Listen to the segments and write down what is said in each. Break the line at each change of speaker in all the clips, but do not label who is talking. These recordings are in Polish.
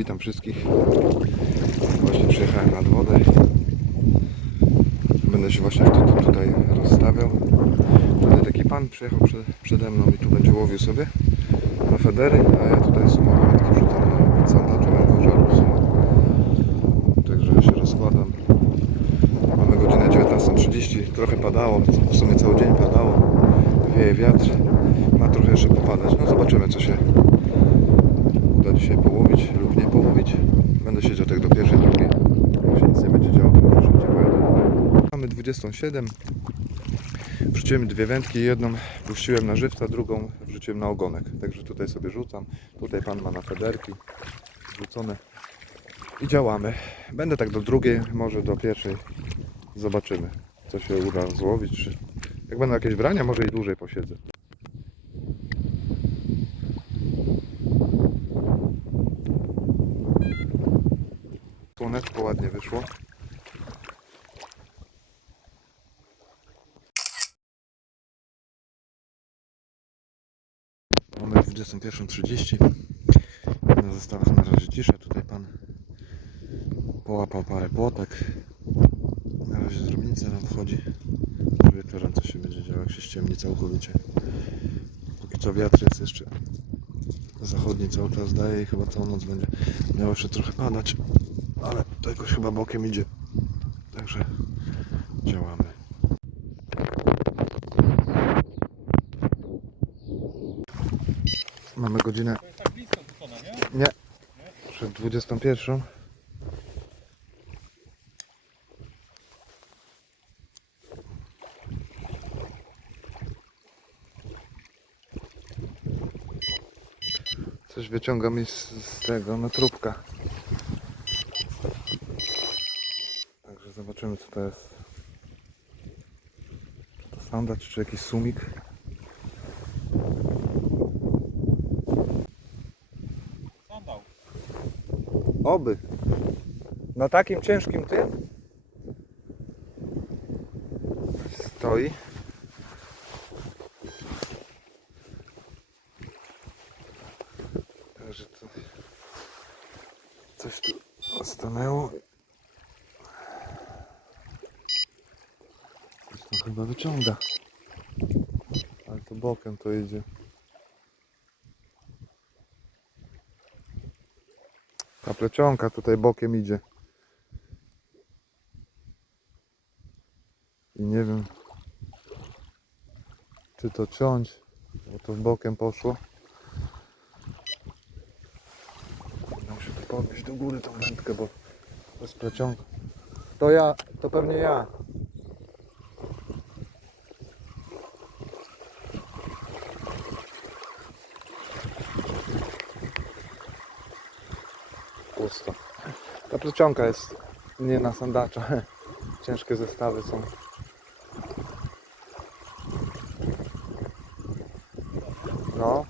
witam wszystkich. Właśnie przyjechałem nad wodę. Będę się właśnie tu, tu, tutaj rozstawiał. Tutaj taki pan przyjechał prze, przede mną i tu będzie łowił sobie na federy, a ja tutaj sumowatki wrzucam na węgorza sumo. Także się rozkładam. Mamy godzinę 19.30, trochę padało, w sumie cały dzień padało. Wieje wiatr, ma trochę jeszcze popadać. No zobaczymy co się uda dzisiaj połowić lub nie połowić. Będę siedział tak do pierwszej, drugiej. Jak się nic nie będzie działo, to może szybciej pojadę. Mamy 27. Wrzuciłem dwie wędki, jedną puściłem na żywca, drugą wrzuciłem na ogonek. Także tutaj sobie rzucam. Tutaj pan ma na federki wrzucone. I działamy. Będę tak do drugiej, może do pierwszej. Zobaczymy, co się uda złowić. Jak będą jakieś brania, może i dłużej posiedzę. Słoneczko ładnie wyszło. Mamy 21.30. Na zestawach na razie cisza. Tutaj pan połapał parę płotek. Na razie drobnica nam wchodzi. Wieczorem co się będzie działo, jak się ściemni całkowicie. Póki co wiatr jest jeszcze zachodni cały czas daje i chyba całą noc będzie miało jeszcze trochę padać. Ale to jakoś chyba bokiem idzie. Także działamy. Mamy godzinę
nie?
Nie. Przed 21. Coś wyciąga mi z, z tego, na trubka. Także zobaczymy co to jest. Czy to sandacz, czy jakiś sumik. Oby. Na takim ciężkim tym stoi. Także to coś tu stanęło. Coś tam chyba wyciąga. Ale to bokiem to idzie. Ta plecionka tutaj bokiem idzie. I nie wiem, czy to ciąć, bo to bokiem poszło. Musiał tu podnieść do góry tą wędkę, bo jest plecionka. To ja, to pewnie ja. Ta plecionka jest nie na sandacza. Ciężkie zestawy są. No.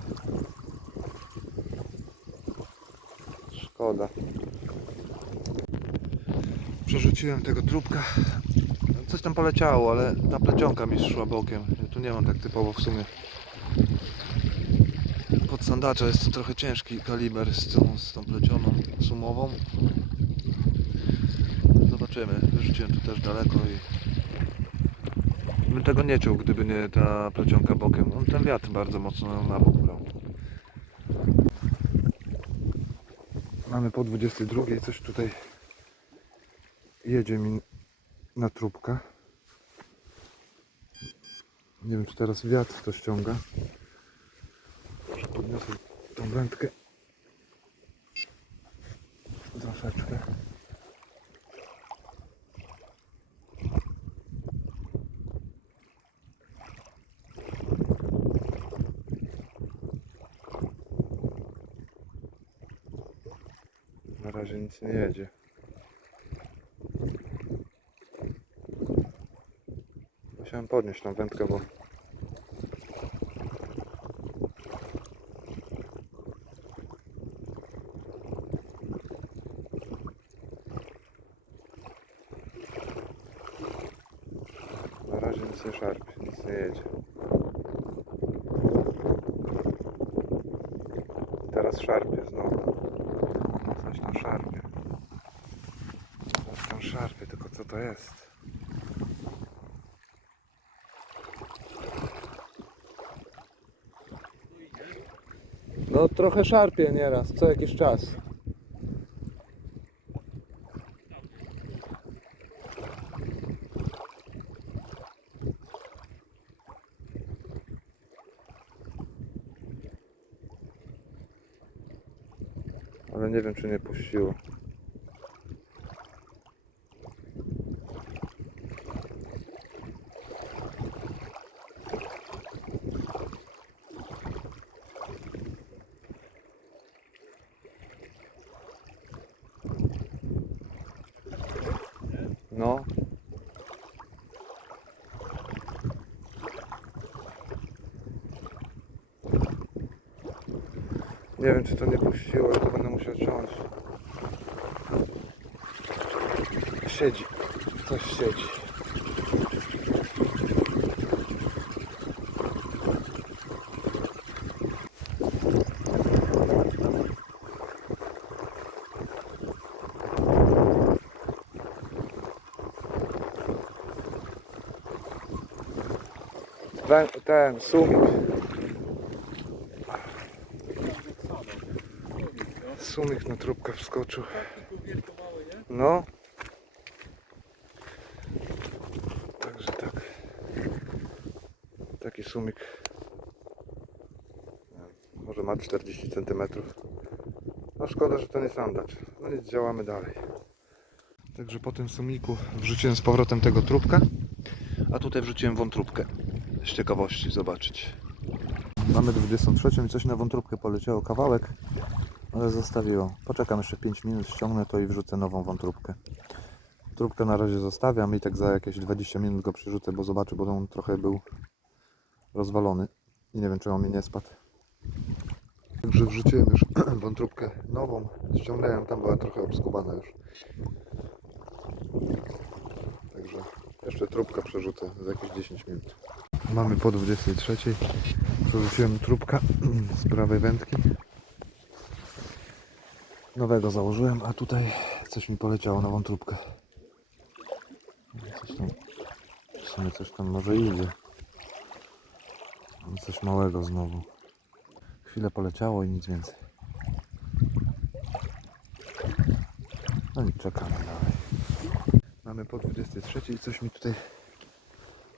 Szkoda. Przerzuciłem tego trupka. Coś tam poleciało, ale ta plecionka mi szła bokiem. Ja tu nie mam tak typowo w sumie. Pod sandacza jest to trochę ciężki kaliber z tą, z tą plecioną sumową. Zobaczymy. Wyrzuciłem tu też daleko i bym tego nie ciął, gdyby nie ta plecionka bokiem. On ten wiatr bardzo mocno na bok brał. Mamy po 22, coś tutaj jedzie mi na trubkę. Nie wiem, czy teraz wiatr to ściąga. Może podniosę tą wędkę troszeczkę. Na razie nic nie jedzie. Musiałem podnieść tą wędkę, bo na razie nic nie szarpie, nic nie jedzie. Teraz szarpie znowu. Coś tam szarpie. Coś tam szarpie, tylko co to jest? No trochę szarpie nieraz, co jakiś czas. Ale nie wiem puściło. No. Nie wiem czy to nie puściło, ale to będę musiał ciąć. Siedzi. Coś siedzi. Ten, ten sumik. Sumik na trubkę wskoczył. No. Także tak. Wiem, Może ma 40 cm. No szkoda, że to nie sandacz. No nic, działamy dalej. Także po tym sumiku wrzuciłem z powrotem tego trubka. A tutaj wrzuciłem wątróbkę. Z ciekawości zobaczyć. Mamy 23 i coś na wątróbkę poleciało kawałek, ale zostawiło. Poczekam jeszcze 5 minut, ściągnę to i wrzucę nową wątróbkę. Trubkę na razie zostawiam i tak za jakieś 20 minut go przyrzucę, bo zobaczę, bo on trochę był rozwalony i nie wiem, czy on mi nie spadł. Także wrzuciłem już wątróbkę nową, ściągnąłem, tam była trochę obskubana już. Także jeszcze trubkę przerzucę za jakieś 10 minut. Mamy po 23. Przerzuciłem trubka z prawej wędki. Nowego założyłem, a tutaj coś mi poleciało na wątróbkę. Coś tam, w sumie coś tam może idzie. Ale Coś małego znowu. Chwilę poleciało i nic więcej. No i czekamy dalej. Mamy po 23 i coś mi tutaj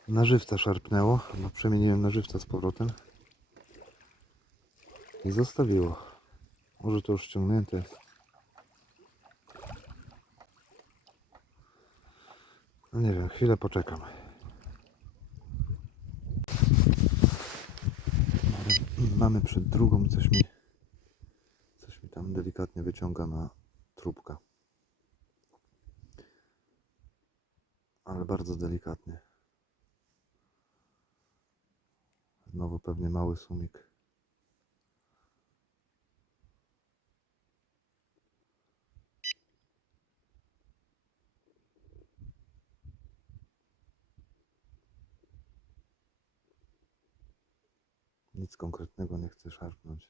na żywca szarpnęło. No, przemieniłem na żywca z powrotem. I zostawiło. Może to już ściągnięte jest. No nie wiem, chwilę poczekam. Mamy- przed drugą coś mi coś mi tam delikatnie wyciąga na trubka. Ale bardzo delikatnie. Znowu pewnie mały sumik. Nic konkretnego nie chcę szarpnąć.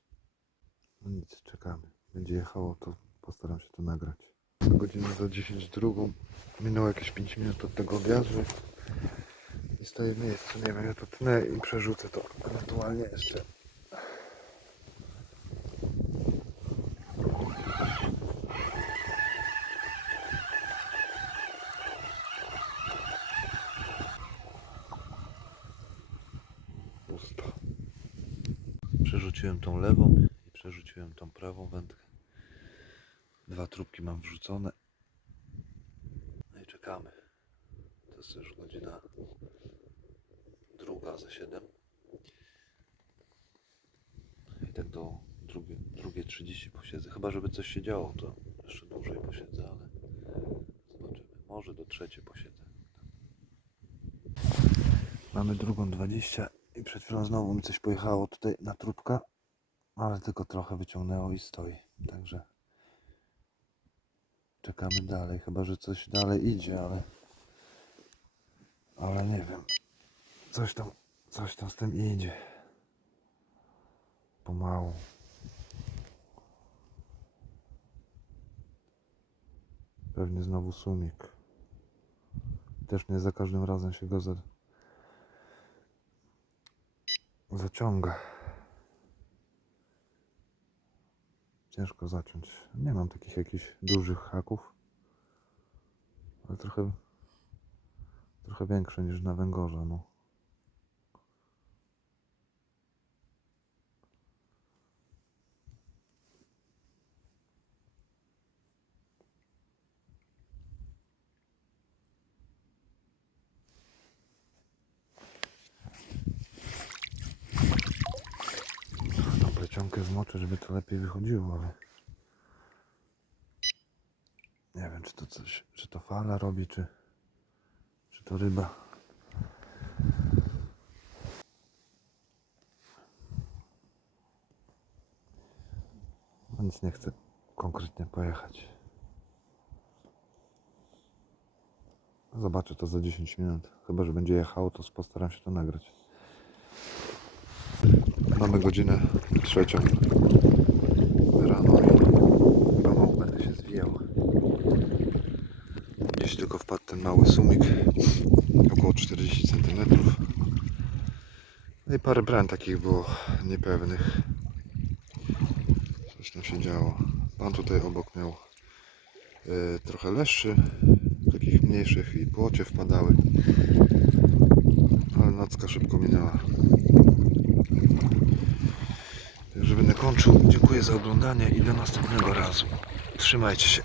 No nic, czekamy. Będzie jechało, to postaram się to nagrać. Godzina za 10 drugą. Minęło jakieś 5 minut od tego odjazdu. I stoję w miejscu. Nie wiem, ja to tnę i przerzucę to ewentualnie jeszcze. Przerzuciłem tą lewą i przerzuciłem tą prawą wędkę. Dwa trubki mam wrzucone. No i czekamy. To jest już godzina druga za 7. I tak do drugie, drugie 30 posiedzę. Chyba, żeby coś się działo, to jeszcze dłużej posiedzę, ale zobaczymy. Może do trzeciej posiedzę. Mamy drugą 20 i przed chwilą znowu mi coś pojechało tutaj na trubka, ale tylko trochę wyciągnęło i stoi. Także czekamy dalej, chyba że coś dalej idzie, ale ale nie wiem. Coś tam, coś tam z tym idzie. Pomału. Pewnie znowu sumik. Też nie za każdym razem się go za... zaciąga. Ciężko zaciąć. Nie mam takich jakichś dużych haków. Ale trochę trochę większe niż na węgorza, no. Tą plecionkę zmoczę, żeby to lepiej wychodziło, ale nie wiem, czy to coś, czy to fala robi, czy, czy to ryba. No nic nie chcę konkretnie pojechać. Zobaczę to za 10 minut. Chyba, że będzie jechało, to postaram się to nagrać. Mamy godzinę trzecią rano i mało będę się zwijał. Gdzieś tylko wpadł ten mały sumik, około 40 cm. No i parę brań takich było niepewnych. Coś tam się działo. Pan tutaj obok miał e, trochę leszczy, takich mniejszych i płocie wpadały. Ale nocka szybko minęła. Także będę kończył. Dziękuję za oglądanie i do następnego razu. Trzymajcie się.